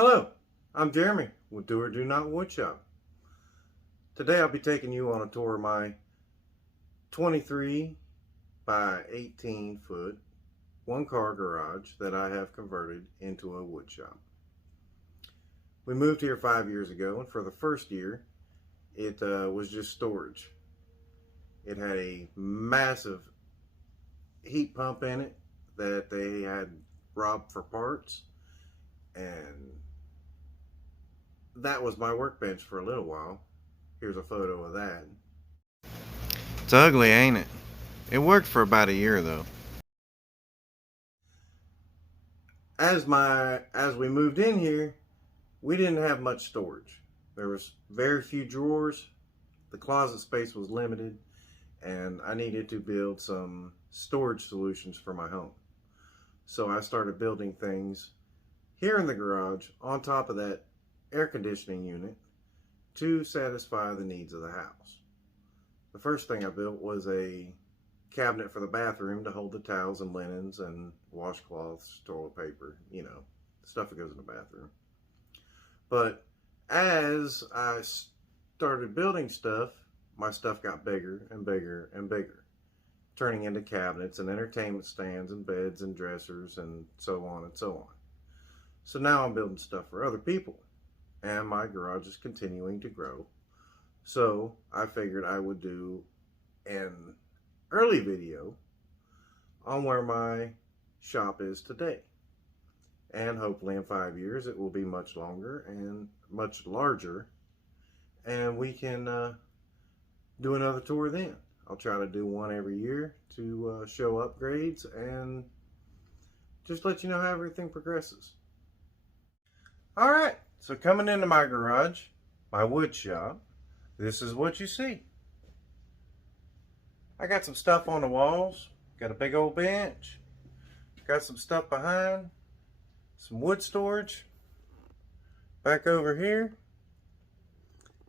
Hello, I'm Jeremy with Do or Do Not Woodshop. Today I'll be taking you on a tour of my 23 by 18 foot one car garage that I have converted into a wood shop. We moved here 5 years ago, and for the first year it was just storage. It had a massive heat pump in it that they had robbed for parts, and that was my workbench for a little while. Here's a photo of that. It's ugly, ain't it? It worked for about a year though. As we moved in here, we didn't have much storage. There was very few drawers. The closet space was limited, and I needed to build some storage solutions for my home. So I started building things here in the garage on top of that air conditioning unit to satisfy the needs of the house. The first thing I built was a cabinet for the bathroom to hold the towels and linens and washcloths, toilet paper, you know, stuff that goes in the bathroom. But as I started building stuff, my stuff got bigger and bigger and bigger, turning into cabinets and entertainment stands and beds and dressers and so on and so on. So now I'm building stuff for other people, and my garage is continuing to grow. So I figured I would do an early video on where my shop is today. And hopefully in 5 years it will be much longer and much larger, and we can do another tour then. I'll try to do one every year to show upgrades and just let you know how everything progresses. Alright, so coming into my garage, my wood shop, this is what you see. I got some stuff on the walls, got a big old bench, got some stuff behind, some wood storage back over here,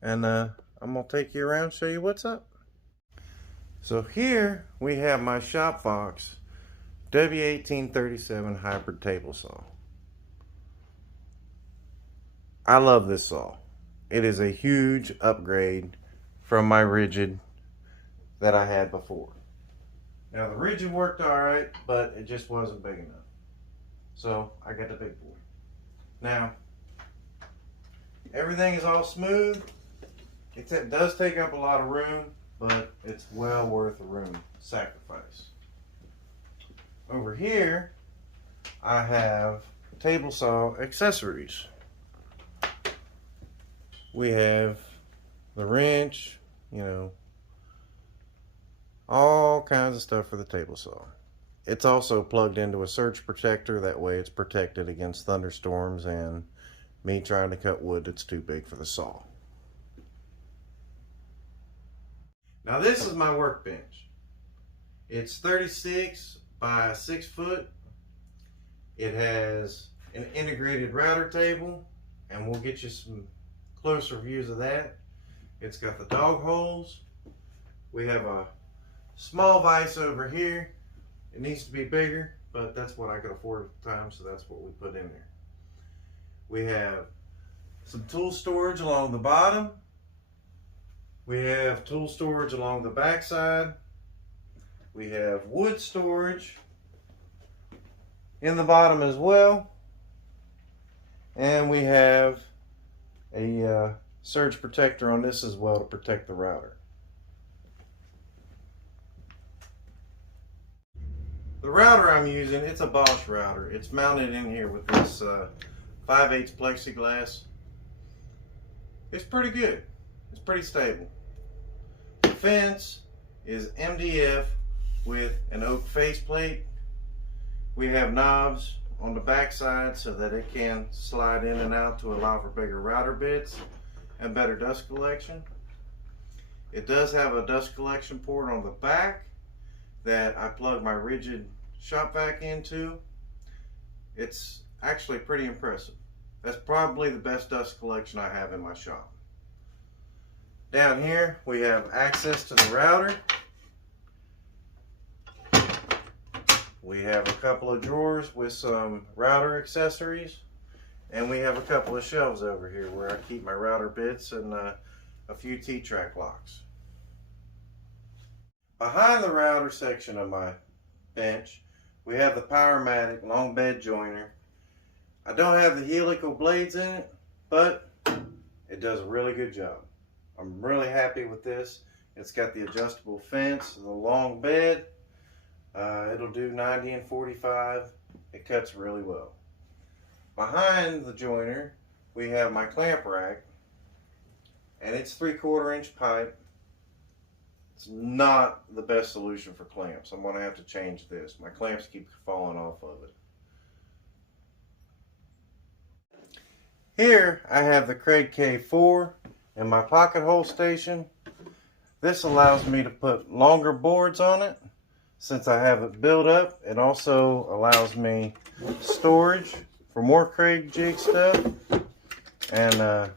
and I'm going to take you around and show you what's up. So here we have my Shopvox W1837 hybrid table saw. I love this saw. It is a huge upgrade from my rigid that I had before. Now the rigid worked alright, but it just wasn't big enough. So I got the big boy. Now, everything is all smooth. It does take up a lot of room, but it's well worth the room sacrifice. Over here, I have table saw accessories. We have the wrench, you know, all kinds of stuff for the table saw. It's also plugged into a surge protector, that way it's protected against thunderstorms and me trying to cut wood that's too big for the saw. Now this is my workbench. It's 36 by 6 foot. It has an integrated router table, and we'll get you some closer views of that. It's got the dog holes. We have a small vise over here. It needs to be bigger, but that's what I could afford at the time, so that's what we put in there. We have some tool storage along the bottom. We have tool storage along the back side. We have wood storage in the bottom as well. And we have a surge protector on this as well to protect the router. The router I'm using, it's a Bosch router. It's mounted in here with this 5/8 plexiglass. It's pretty good. It's pretty stable. The fence is MDF with an oak faceplate. We have knobs on the back side so that it can slide in and out to allow for bigger router bits and better dust collection. It does have a dust collection port on the back that I plug my rigid shop vac into. It's actually pretty impressive. That's probably the best dust collection I have in my shop. Down here we have access to the router. We have a couple of drawers with some router accessories, And we have a couple of shelves over here where I keep my router bits and a few T-track locks. Behind the router section of my bench, we have the Powermatic long bed joiner. I don't have the helical blades in it, but it does a really good job. I'm really happy with this. It's got the adjustable fence, the long bed. It'll do 90 and 45. It cuts really well. Behind the joiner, we have my clamp rack, and it's 3/4 inch pipe. It's not the best solution for clamps. I'm going to have to change this. My clamps keep falling off of it. Here I have the Kreg K4 and my pocket hole station. This allows me to put longer boards on it. Since I have it built up, it also allows me storage for more Kreg jig stuff. And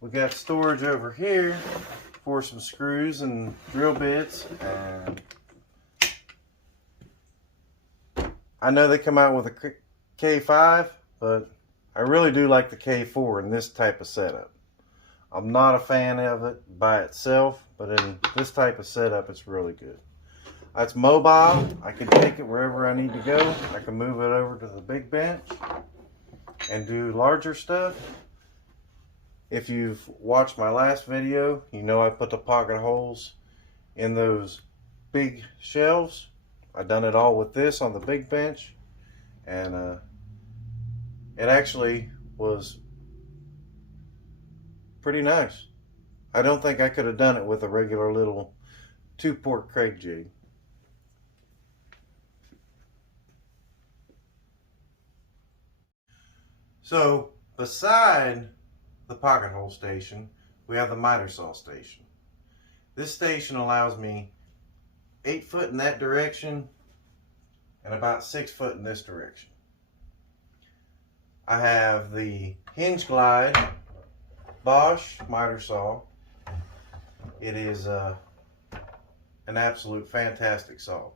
we got storage over here for some screws and drill bits. And I know they come out with a K5, but I really do like the K4 in this type of setup. I'm not a fan of it by itself, but in this type of setup, it's really good. It's mobile. I can take it wherever I need to go. I can move it over to the big bench and do larger stuff. If you've watched my last video, you know I put the pocket holes in those big shelves. I've done it all with this on the big bench, and it actually was pretty nice. I don't think I could have done it with a regular little 2-port Kreg jig. So beside the pocket hole station, we have the miter saw station. This station allows me 8 foot in that direction and about 6 foot in this direction. I have the Hinge Glide Bosch miter saw. It is an absolute fantastic saw.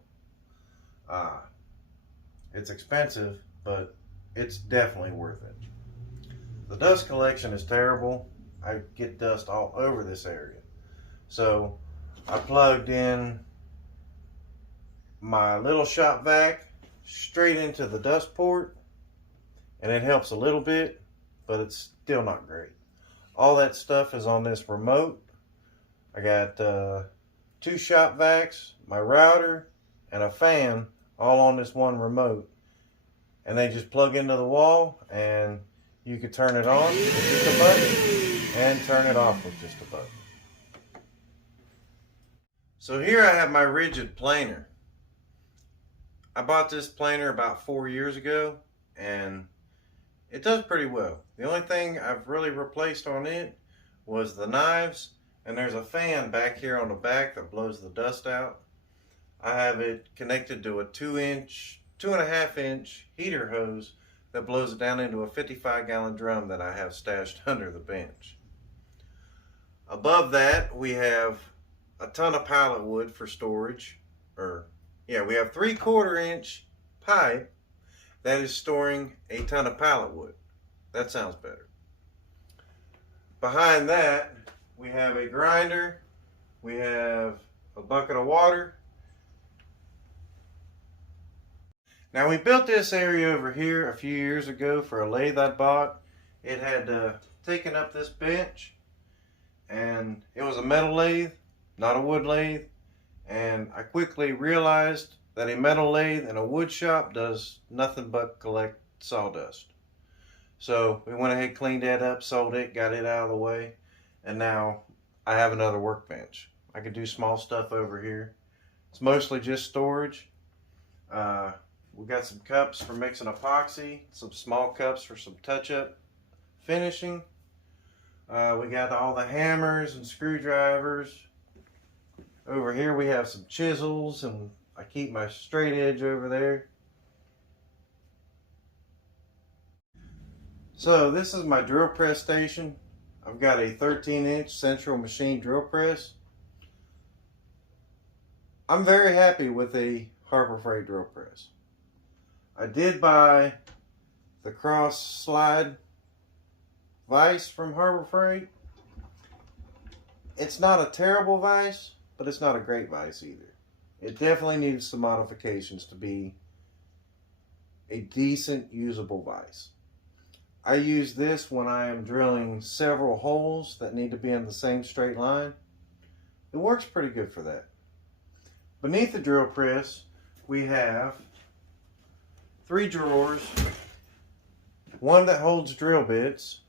It's expensive, but it's definitely worth it. The dust collection is terrible. I get dust all over this area. So I plugged in my little shop vac straight into the dust port, and it helps a little bit, but it's still not great. All that stuff is on this remote. I got 2 shop vacs, my router, and a fan all on this one remote. And they just plug into the wall, and you can turn it on with just a button and turn it off with just a button. So here I have my rigid planer. I bought this planer about 4 years ago, and it does pretty well. The only thing I've really replaced on it was the knives, and there's a fan back here on the back that blows the dust out. I have it connected to a 2.5 inch heater hose that blows it down into a 55-gallon drum that I have stashed under the bench. Above that, we have a ton of pallet wood for storage. We have 3/4 inch pipe that is storing a ton of pallet wood. That sounds better. Behind that, we have a grinder, we have a bucket of water. Now, we built this area over here a few years ago for a lathe I bought. It had taken up this bench, and it was a metal lathe, not a wood lathe. And I quickly realized that a metal lathe in a wood shop does nothing but collect sawdust. So we went ahead, cleaned that up, sold it, got it out of the way, and now I have another workbench. I could do small stuff over here. It's mostly just storage. We got some cups for mixing epoxy, some small cups for some touch-up finishing. We got all the hammers and screwdrivers. Over here we have some chisels, and I keep my straight edge over there. So this is my drill press station. I've got a 13-inch central machine drill press. I'm very happy with the Harbor Freight drill press. I did buy the cross slide vise from Harbor Freight. It's not a terrible vise, but it's not a great vise either. It definitely needs some modifications to be a decent usable vise. I use this when I am drilling several holes that need to be in the same straight line. It works pretty good for that. Beneath the drill press, we have 3 drawers, one that holds drill bits,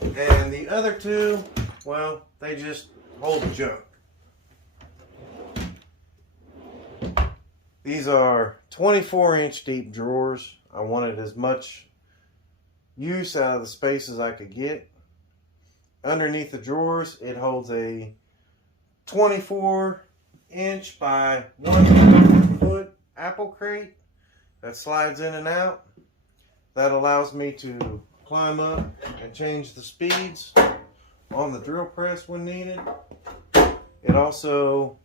and the other 2, well, they just hold junk. These are 24-inch deep drawers. I wanted as much use out of the space as I could get. Underneath the drawers, it holds a 24-inch by 1-foot apple crate that slides in and out. That allows me to climb up and change the speeds on the drill press when needed. It also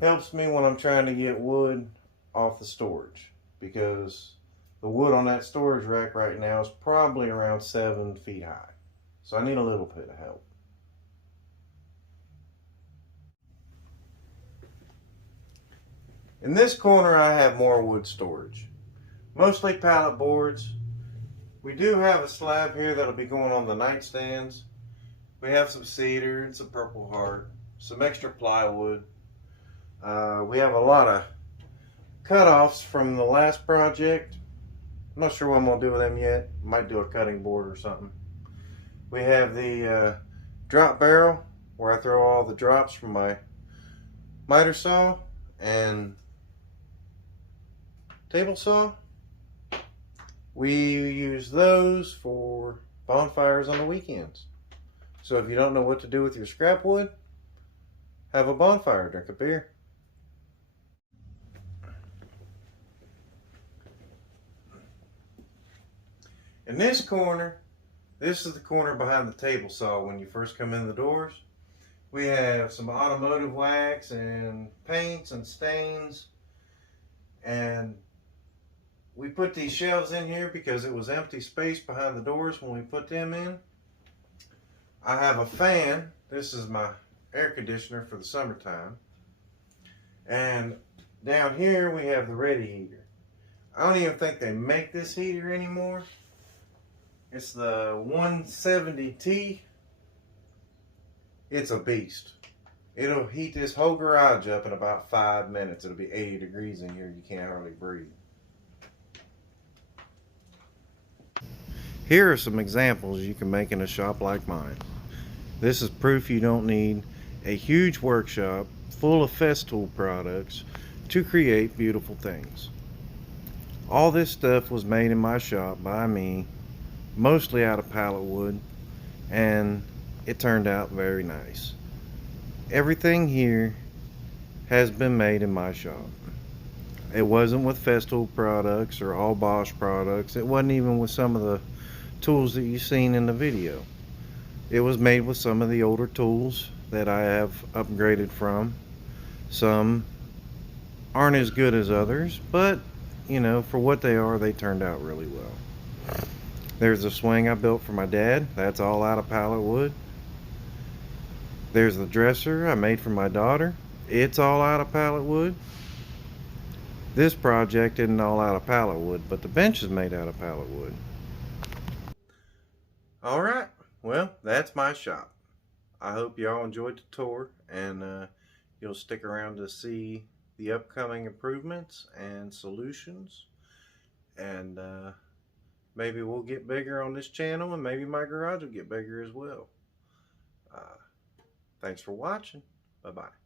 helps me when I'm trying to get wood off the storage, because the wood on that storage rack right now is probably around 7 feet high. So I need a little bit of help. In this corner I have more wood storage. Mostly pallet boards. We do have a slab here that'll be going on the nightstands. We have some cedar and some purple heart, some extra plywood. We have a lot of cutoffs from the last project. I'm not sure what I'm going to do with them yet. Might do a cutting board or something. We have the drop barrel where I throw all the drops from my miter saw and table saw. We use those for bonfires on the weekends. So if you don't know what to do with your scrap wood, have a bonfire, drink a beer. In this corner, this is the corner behind the table saw when you first come in the doors. We have some automotive wax and paints and stains, and we put these shelves in here because it was empty space behind the doors when we put them in. I have a fan. This is my air conditioner for the summertime. And down here we have the Ready heater. I don't even think they make this heater anymore. It's the 170T. It's a beast. It'll heat this whole garage up in about 5 minutes. It'll be 80 degrees in here. You can't hardly breathe. Here are some examples you can make in a shop like mine. This is proof you don't need a huge workshop full of Festool products to create beautiful things. All this stuff was made in my shop by me, mostly out of pallet wood, and it turned out very nice. Everything here has been made in my shop. It wasn't with Festool products or all Bosch products. It wasn't even with some of the tools that you've seen in the video. It was made with some of the older tools that I have upgraded from. Some aren't as good as others, but you know, for what they are, they turned out really well. There's a swing I built for my dad. That's all out of pallet wood. There's the dresser I made for my daughter. It's all out of pallet wood. This project isn't all out of pallet wood, but the bench is made out of pallet wood. Alright, well, that's my shop. I hope y'all enjoyed the tour, and you'll stick around to see the upcoming improvements and solutions. And maybe we'll get bigger on this channel, and maybe my garage will get bigger as well. Thanks for watching. Bye-bye.